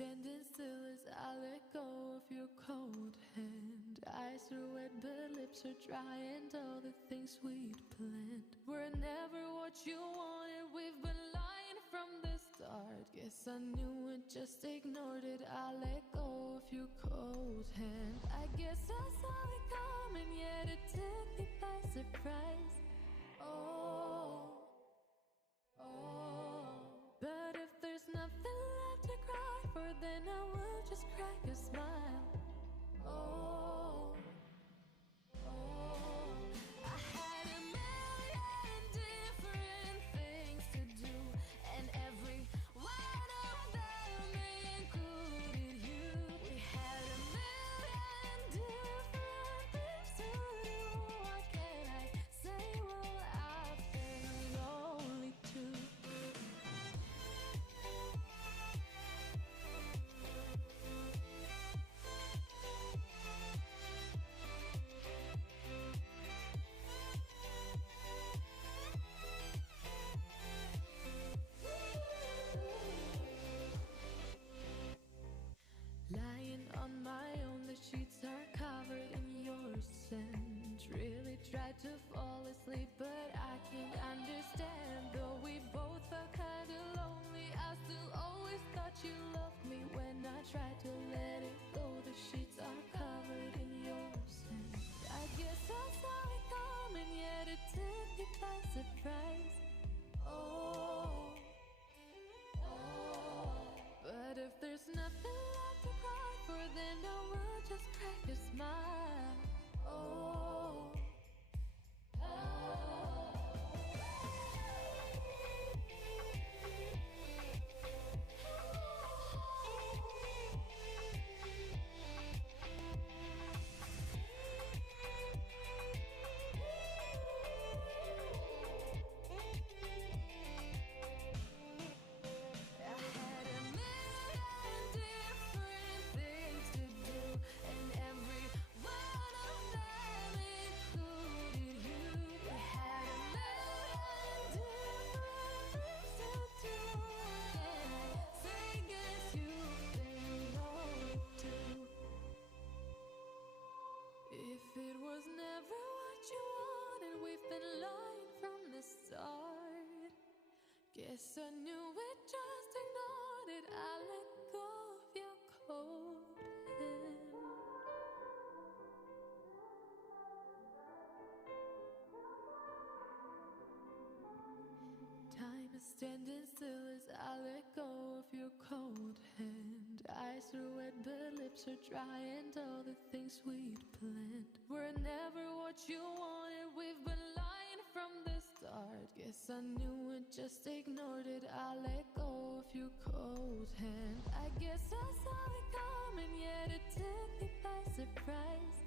standing still as I let go of your cold hand. Eyes are wet but lips are dry, and all the things we'd planned were never what you wanted. We've been lying from the start. Guess I knew it, just ignored it. I let go of your cold hand. I guess I saw it coming, yet it took me by surprise. Oh, oh. But if there's nothing left to cry for, then I will just crack a smile. Oh, oh. I had a million different things to do, and every one of them included you. We had a million different things to do. What can I say? Well, I've been lonely too. Lying on my own, the sheets are covered in your scent. Really tried to fall asleep, but I can't understand. Though we both felt kinda lonely, I still always thought you loved me. When I tried to let it go, the sheets are covered in your scent. I guess I saw it coming, yet it took me by surprise. Oh, oh. But if there's nothing left to cry for, then I will just crack a smile. Oh, oh. I had a million different things to do, and every one of them included you. We had a million different things to do, and I say, guess you've been lonely too. If it was never what you wanted, we've been lying from the start. Guess I knew it, just ignored it. I let go of your cold hand. Time is standing still as I let go of your cold hand. Eyes are wet but lips are dry, and all the things we'd planned were never what you wanted. We've been lying from the start. Guess I knew it, just ignored it. I let go of your cold hand. I guess I saw it coming, yet it took me by surprise.